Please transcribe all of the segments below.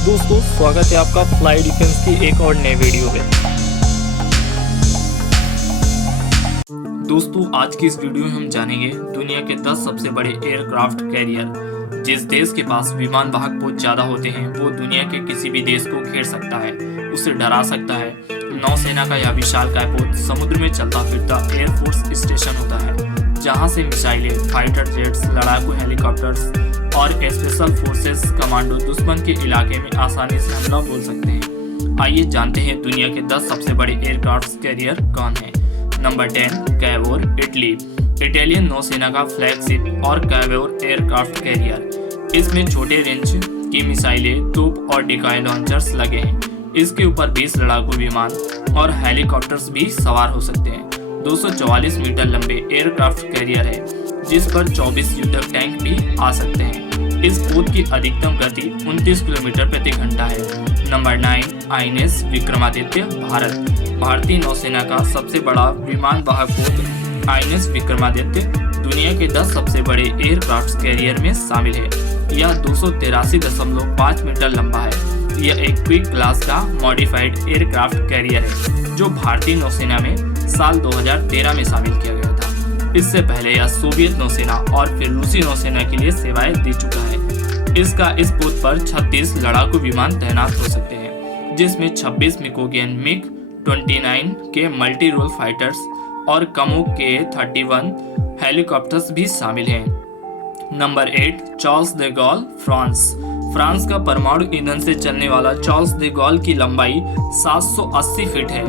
दोस्तों स्वागत है आपका फ्लाई डिफेंस की एक और नए वीडियो में। दोस्तों आज की इस वीडियो में हम जानेंगे दुनिया के 10 सबसे बड़े एयरक्राफ्ट कैरियर। जिस देश के पास विमान वाहक बहुत ज्यादा होते हैं वो दुनिया के किसी भी देश को घेर सकता है, उसे डरा सकता है। नौसेना का यह विशालकाय पोत समुद्र में चलता फिरता एयरफोर्स स्टेशन होता है, जहां से मिसाइलें, फाइटर जेट्स, लड़ाकू हेलीकॉप्टर्स और स्पेशल फोर्सेस कमांडो दुश्मन के इलाके में आसानी से हमला बोल सकते हैं। आइए जानते हैं दुनिया के 10 सबसे बड़े एयरक्राफ्ट कैरियर कौन हैं। Number 10 Cavour, Italy. इटालियन नौसेना का फ्लैगशिप और कैवोर एयरक्राफ्ट कैरियर। इसमें छोटे रेंज की मिसाइलें, तोप और डिकॉय लॉन्चर्स लगे हैं। इसके ऊपर 20 लड़ाकू विमान और हेलीकॉप्टर्स भी सवार हो सकते हैं। 244 मीटर लंबे एयरक्राफ्ट कैरियर है, जिस पर 24 युद्धक टैंक भी आ सकते हैं। इस पोत की अधिकतम गति 29 किलोमीटर प्रति घंटा है। Number 9 INS Vikramaditya, Bharat. भारतीय नौसेना का सबसे बड़ा विमान वाहक पोत आईएनएस विक्रमादित्य दुनिया के 10 सबसे बड़े एयरक्राफ्ट कैरियर में शामिल है। यह 283.5 मीटर लंबा है। यह एक क्विक क्लास का मॉडिफाइड एयरक्राफ्ट कैरियर है, जो भारतीय नौसेना में साल 2013 में शामिल किया गया था। इससे पहले यह सोवियत नौसेना और फिर रूसी नौसेना के लिए सेवाएं दे चुका है। इसका इस पोत पर 36 लड़ाकू विमान तैनात हो सकते हैं, जिसमें 26 मिकोगियन मिग-29 के मल्टी रोल फाइटर्स और कमोक के 31 हेलीकॉप्टर्स भी शामिल हैं। नंबर 8 Charles de Gaulle, France. France का परमाणु ईंधन से चलने वाला चार्ल्स द गॉल की लंबाई 780 फीट है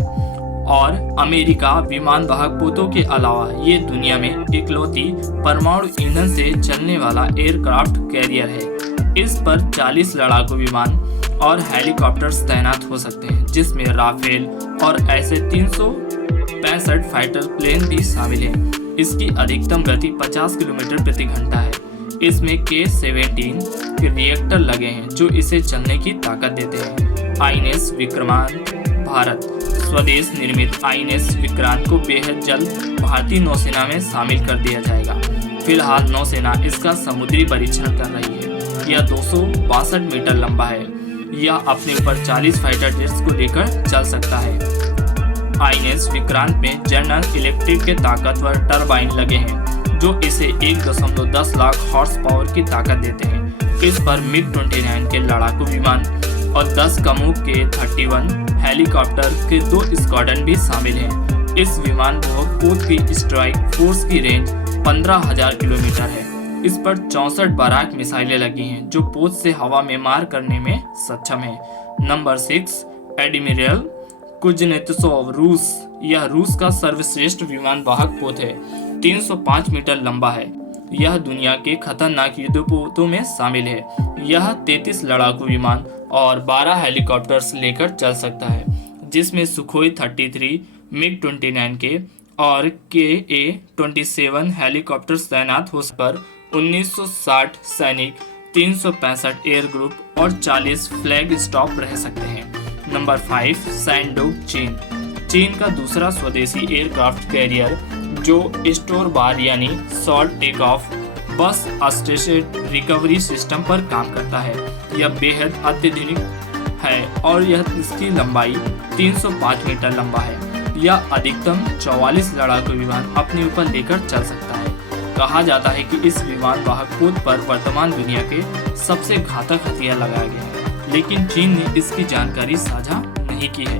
और अमेरिका विमान वाहक पोतों के अलावा ये दुनिया में इकलौती परमाणु ईंधन से चलने वाला एयरक्राफ्ट कैरियर है। इस पर 40 लड़ाकू विमान और हेलीकॉप्टर्स तैनात हो सकते हैं, जिसमें राफेल और ऐसे 365 फाइटर प्लेन भी शामिल हैं। इसकी अधिकतम गति 50 किलोमीटर प्रति घंटा है। इसमें K-17 रिएक्टर लगे हैं, जो इसे चलने की ताकत देते हैं। आईएनएस विक्रांत, भारत। स्वदेश निर्मित आईएनएस विक्रांत को बेहद जल्द भारतीय नौसेना में शामिल कर दिया जाएगा। फिलहाल नौसेना इसका समुद्री परीक्षण कर रही है। यह 262 मीटर लंबा है। यह अपने ऊपर 40 फाइटर जेट्स को लेकर चल सकता है। आईएनएस विक्रांत में जनरल इलेक्ट्रिक के ताकतवर टरबाइन लगे हैं, जो इसे 1.10 लाख हॉर्स पावर की ताकत देते हैं। इस पर मिग-29 के लड़ाकू विमान और 10 कमोक के 31 हेलीकॉप्टर के 2 स्क्वाड्रन भी शामिल हैं। इस विमान पोत की स्ट्राइक फोर्स की रेंज 15,000 किलोमीटर है। इस पर 64 बाराक मिसाइलें लगी हैं, जो पोत से हवा में मार करने में सक्षम है। नंबर 6 एडमिरल कुजनेत्सोव, रूस। यह रूस का सर्वश्रेष्ठ विमान वाहक पोत है। 305 मीटर लंबा है। यह दुनिया के खतरनाक युद्धपोतों में शामिल है। यह 33 लड़ाकू विमान और 12 हेलीकॉप्टर्स लेकर चल सकता है, जिसमें सुखोई 33, मिग-29 के और Ka-27 हेलीकॉप्टर्स तैनात हो पर 1960 सैनिक, 365 एयर ग्रुप और 40 फ्लैग स्टॉप रह सकते हैं। नंबर 5 सैंडोक, चीन। चीन का दूसरा स्वदेशी एयरक्राफ्ट कैरियर, जो स्टोर बार यानी शॉर्ट टेक ऑफ बस अस्टेड रिकवरी सिस्टम पर काम करता है। यह बेहद अत्याधुनिक है और इसकी लंबाई 305 मीटर लंबा है। यह अधिकतम 44 लड़ाकू विमान अपने ऊपर लेकर चल सकता है। कहा जाता है कि इस विमान वाहक पोत पर वर्तमान दुनिया के सबसे घातक हथियार लगाए गए हैं, लेकिन चीन ने इसकी जानकारी साझा नहीं की है।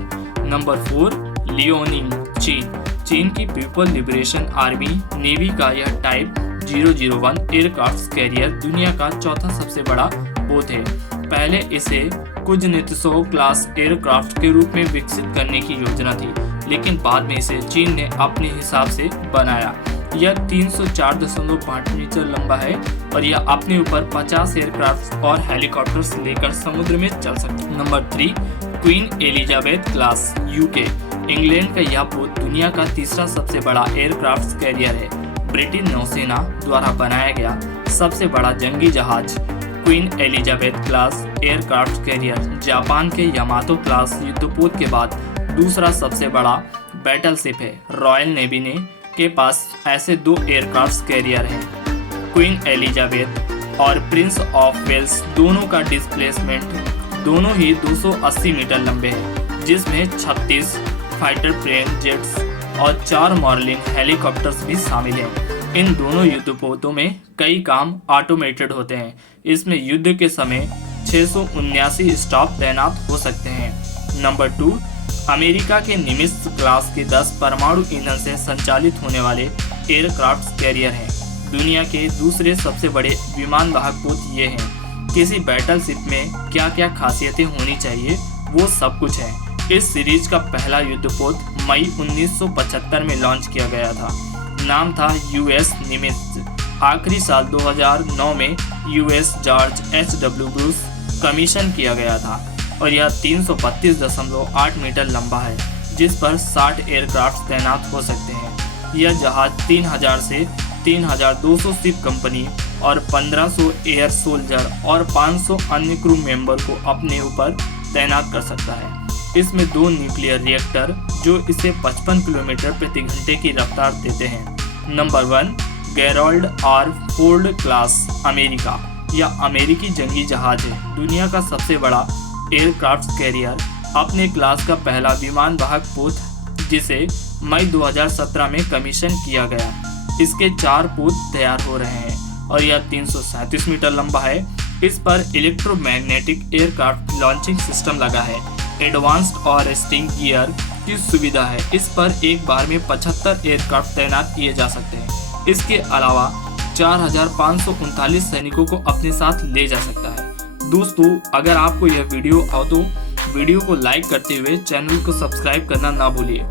नंबर 4 लियोनिंग, चीन। चीन की पीपल लिबरेशन आर्मी नेवी का यह टाइप 001 एयरक्राफ्ट कैरियर दुनिया का चौथा सबसे बड़ा पोत है। पहले इसे कुजनेत्सोव क्लास एयरक्राफ्ट के रूप में विकसित करने की योजना थी, लेकिन बाद में इसे चीन ने अपने हिसाब से बनाया। यह 304.5 मीटर लंबा है और यह अपने ऊपर 50 एयरक्राफ्ट और हेलीकॉप्टर्स लेकर समुद्र में चल सकता है। Number 3 queen Elizabeth class, UK. England का यह पोत दुनिया का तीसरा सबसे बड़ा एयरक्राफ्ट कैरियर है। ब्रिटिश नौसेना द्वारा बनाया गया सबसे बड़ा जंगी जहाज queen Elizabeth class aircraft carrier Japan के यामातो क्लास युद्धपोत के बाद दूसरा सबसे बड़ा बैटलशिप है। रॉयल नेवी के पास ऐसे 2 एयरक्राफ्ट कैरियर हैं, क्वीन एलिजाबेथ और प्रिंस ऑफ वेल्स। दोनों का डिस्प्लेसमेंट दोनों ही 280 मीटर लंबे हैं, जिसमें 36 फाइटर प्लेन जेट्स और 4 मॉर्लिन हेलीकॉप्टर्स भी शामिल हैं। इन दोनों युद्धपोतों में कई काम ऑटोमेटेड होते हैं। इसमें युद्ध के समय 679 स्टाफ तैनात हो सकते हैं। नंबर 2, अमेरिका के निमित्z क्लास के 10 परमाणु ईंधन से संचालित होने वाले एयरक्राफ्ट कैरियर हैं। दुनिया के दूसरे सबसे बड़े विमान वाहक पोत ये हैं। किसी बैटलशिप में क्या क्या खासियतें होनी चाहिए वो सब कुछ है। इस सीरीज का पहला युद्धपोत मई 1975 में लॉन्च किया गया था। नाम था यूएस निमित्z। आखिरी साल 2009 में यूएस जॉर्ज एच.डब्ल्यू. ब्रूस कमीशन किया गया था और यह 332.8 मीटर लंबा है, जिस पर 60 एयरक्राफ्ट तैनात हो सकते हैं। यह जहाज 3000 से 3200 शिप कंपनी और 1500 एयर सोल्जर और 500 अन्य क्रू मेंबर को अपने ऊपर तैनात कर सकता है। इसमें 2 न्यूक्लियर रिएक्टर जो इसे 55 किलोमीटर प्रति घंटे की रफ्तार देते हैं। Number 1, Gerrold R Ford class America. यह अमेरिकी जंगी जहाज है, दुनिया का सबसे बड़ा एयरक्राफ्ट कैरियर, अपने क्लास का पहला विमान वाहक पोत, जिसे मई 2017 में कमीशन किया गया। इसके 4 पोत तैयार हो रहे हैं और यह 337 मीटर लंबा है। इस पर इलेक्ट्रोमैग्नेटिक एयरक्राफ्ट लॉन्चिंग सिस्टम लगा है। एडवांस्ड और स्टिंग गियर की सुविधा है। इस पर एक बार में 75 एयरक्राफ्ट तैनात किए जा सकते हैं। इसके अलावा 4539 सैनिकों को अपने साथ ले जा सकता है। दोस्तों, अगर आपको यह वीडियो आओ तो वीडियो को लाइक करते हुए चैनल को सब्सक्राइब करना ना भूलिए।